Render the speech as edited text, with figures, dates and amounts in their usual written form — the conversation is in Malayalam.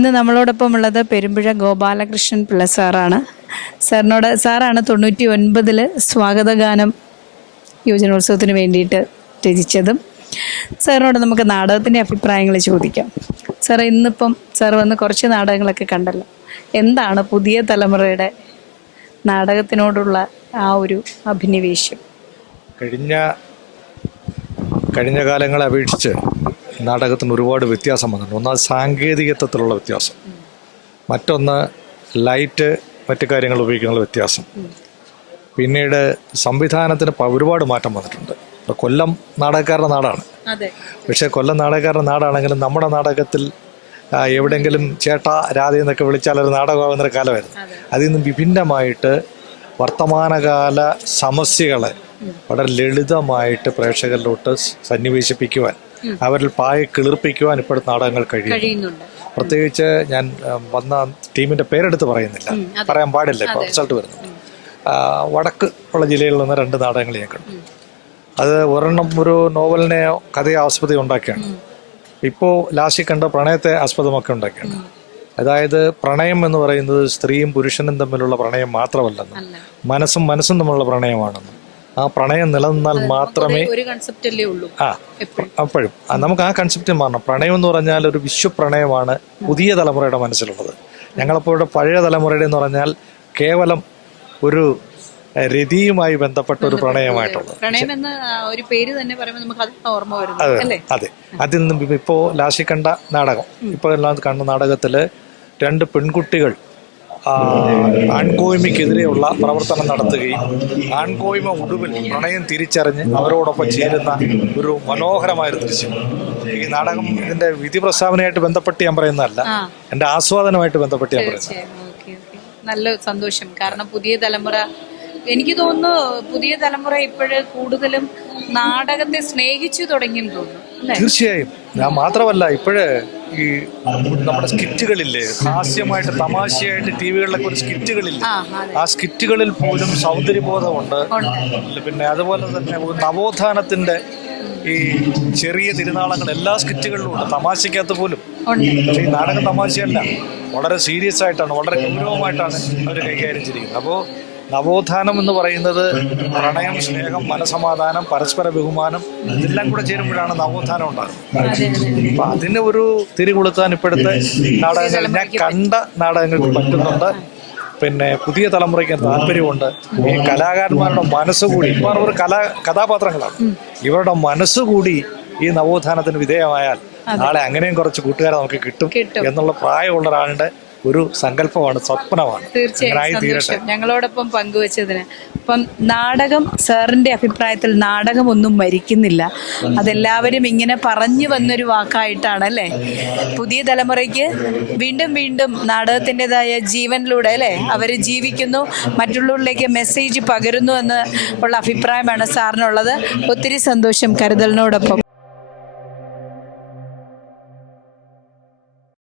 ഇന്ന് നമ്മളോടൊപ്പം ഉള്ളത് പെരുമ്പുഴ ഗോപാലകൃഷ്ണൻ പിള്ള സാറാണ്. സാറാണ് 99 സ്വാഗതഗാനം യുവജനോത്സവത്തിന് വേണ്ടിയിട്ട് രചിച്ചതും. സാറിനോട് നമുക്ക് നാടകത്തിൻ്റെ അഭിപ്രായങ്ങൾ ചോദിക്കാം. സാർ ഇന്നിപ്പം സാർ വന്ന് കുറച്ച് നാടകങ്ങളൊക്കെ കണ്ടല്ലോ, എന്താണ് പുതിയ തലമുറയുടെ നാടകത്തിനോടുള്ള ആ ഒരു അഭിനിവേശം? കഴിഞ്ഞ കാലങ്ങളെ അപേക്ഷിച്ച് നാടകത്തിന് ഒരുപാട് വ്യത്യാസം വന്നിട്ടുണ്ട്. ഒന്നാമത് സാങ്കേതികത്വത്തിലുള്ള വ്യത്യാസം, മറ്റൊന്ന് ലൈറ്റ് മറ്റു കാര്യങ്ങൾ ഉപയോഗിക്കാനുള്ള വ്യത്യാസം, പിന്നീട് സംവിധാനത്തിന് ഒരുപാട് മാറ്റം വന്നിട്ടുണ്ട്. ഇപ്പോൾ കൊല്ലം നാടകക്കാരുടെ നാടാണ്, പക്ഷേ കൊല്ലം നാടകക്കാരുടെ നാടാണെങ്കിലും നമ്മുടെ നാടകത്തിൽ എവിടെയെങ്കിലും ചേട്ടാ രാധ എന്നൊക്കെ വിളിച്ചാൽ ഒരു നാടകമാകുന്നൊരു കാലമായിരുന്നു. അതിൽ നിന്നും വിഭിന്നമായിട്ട് വർത്തമാനകാല സമസ്യകളെ വളരെ ലളിതമായിട്ട് പ്രേക്ഷകരിലോട്ട് സന്നിവേശിപ്പിക്കുവാൻ, അവരിൽ പായ കിളിർപ്പിക്കുവാൻ ഇപ്പോഴത്തെ നാടകങ്ങൾ കഴിയുന്നുണ്ട്. പ്രത്യേകിച്ച് ഞാൻ വന്ന ടീമിന്റെ പേരെടുത്ത് പറയാൻ പാടില്ല, ഇപ്പോൾ റിസൾട്ട് വരുന്നുണ്ട്. വടക്ക് ഉള്ള ജില്ലയിൽ നിന്ന് 2 നാടകങ്ങൾ ഞാൻ കണ്ടു. അത് ഒരെണ്ണം ഒരു നോവലിനെയോ കഥയോ ആസ്പദം ഉണ്ടാക്കിയാണ്. ഇപ്പോൾ ലാസ്റ്റ് കണ്ട പ്രണയത്തെ ആസ്പദമൊക്കെ ഉണ്ടാക്കിയാണ്. അതായത് പ്രണയം എന്ന് പറയുന്നത് സ്ത്രീയും പുരുഷനും തമ്മിലുള്ള പ്രണയം മാത്രമല്ലെന്നും മനസ്സും തമ്മിലുള്ള പ്രണയമാണെന്നും ആ പ്രണയം നിലനിന്നാൽ മാത്രമേ അപ്പോഴും നമുക്ക് ആ കൺസെപ്റ്റ് മാറണം. പ്രണയം എന്ന് പറഞ്ഞാൽ ഒരു വിശ്വപ്രണയമാണ് പുതിയ തലമുറയുടെ മനസ്സിലുള്ളത്. ഞങ്ങളപ്പോഴുടെ പഴയ തലമുറയുടെ എന്ന് പറഞ്ഞാൽ കേവലം ഒരു രതിയുമായി ബന്ധപ്പെട്ട ഒരു പ്രണയമായിട്ടുള്ളത്. അതെ, അതിൽ നിന്നും ഇപ്പോ ലാസ്റ്റ് കണ്ട നാടകം, ഇപ്പോൾ എല്ലാം കണ്ട നാടകത്തില് 2 പെൺകുട്ടികൾ ആൺകോയ്മയ്ക്കെതിരെയുള്ള പ്രവർത്തനം നടത്തുകയും ആൺകോയ്മ ഒടുവിൽ പ്രണയം തിരിച്ചറിഞ്ഞ് അവരോടൊപ്പം ചേരുന്ന ഒരു മനോഹരമായൊരു ദൃശ്യം. ഈ നാടകം ഇതിന്റെ വിധി പ്രസ്താവനയായിട്ട് ബന്ധപ്പെട്ട് ഞാൻ പറയുന്നതല്ല, എന്റെ ആസ്വാദനമായിട്ട് ബന്ധപ്പെട്ട് ഞാൻ പറയുന്നത്. നല്ല സന്തോഷം. കാരണം പുതിയ തലമുറ, എനിക്ക് തോന്നുന്നു പുതിയ തലമുറ ഇപ്പോഴ് കൂടുതലും നാടകത്തെ സ്നേഹിച്ചു തുടങ്ങിയെന്ന് തോന്നുന്നു. തീർച്ചയായും. ഞാൻ മാത്രമല്ല, ഇപ്പോഴ് ഈ നമ്മുടെ സ്കിറ്റുകളില്ലേ, ഹാസ്യമായിട്ട് തമാശയായിട്ട് ടിവികളിലൊക്കെ ഒരു സ്കിറ്റുകളില്ലേ, ആ സ്കിറ്റുകളിൽ പോലും സൗന്ദര്യബോധമുണ്ട്. പിന്നെ അതുപോലെ തന്നെ നവോത്ഥാനത്തിന്റെ ഈ ചെറിയ തിരുനാളങ്ങൾ എല്ലാ സ്കിറ്റുകളിലും ഉണ്ട്, തമാശയ്ക്കകത്ത് പോലും. പക്ഷേ ഈ നാടകം തമാശയല്ല, വളരെ സീരിയസ് ആയിട്ടാണ്, വളരെ ഗൗരവമായിട്ടാണ് അവർ കൈകാര്യം ചെയ്തിരിക്കുന്നത്. അപ്പോൾ നവോത്ഥാനം എന്ന് പറയുന്നത് പ്രണയം, സ്നേഹം, മനസമാധാനം, പരസ്പര ബഹുമാനം, ഇതെല്ലാം കൂടെ ചേരുമ്പോഴാണ് നവോത്ഥാനം ഉണ്ടാകുന്നത്. അപ്പൊ അതിന് ഒരു തിരികൊളുത്താൻ ഇപ്പോഴത്തെ നാടകങ്ങൾ, ഞാൻ കണ്ട നാടകങ്ങൾക്ക് പറ്റുന്നുണ്ട്. പിന്നെ പുതിയ തലമുറയ്ക്ക് താല്പര്യമുണ്ട്. ഈ കലാകാരന്മാരുടെ മനസ്സുകൂടി, ഇപ്പൊ അവർ കഥാപാത്രങ്ങളാണ്, ഇവരുടെ മനസ്സുകൂടി ഈ നവോത്ഥാനത്തിന് വിധേയമായാൽ നാളെ അങ്ങനെയും കുറച്ച് കൂട്ടുകാരെ നമുക്ക് കിട്ടും എന്നുള്ള പ്രായമുള്ള ഒരാളുടെ ഒരു സങ്കല്പമാണ്, സ്വപ്നമാണ്. തീർച്ചയായും ഞങ്ങളോടൊപ്പം പങ്കുവച്ചതിന്. അപ്പം നാടകം, സാറിന്റെ അഭിപ്രായത്തിൽ നാടകം ഒന്നും മരിക്കുന്നില്ല, അതെല്ലാവരും ഇങ്ങനെ പറഞ്ഞു വന്നൊരു വാക്കായിട്ടാണ് അല്ലേ? പുതിയ തലമുറയ്ക്ക് വീണ്ടും വീണ്ടും നാടകത്തിൻ്റെതായ ജീവനിലൂടെ അല്ലേ അവർ ജീവിക്കുന്നു, മറ്റുള്ളവരിലേക്ക് മെസ്സേജ് പകരുന്നു എന്ന് ഉള്ള അഭിപ്രായമാണ് സാറിനുള്ളത്. ഒത്തിരി സന്തോഷം കരുതലിനോടൊപ്പം.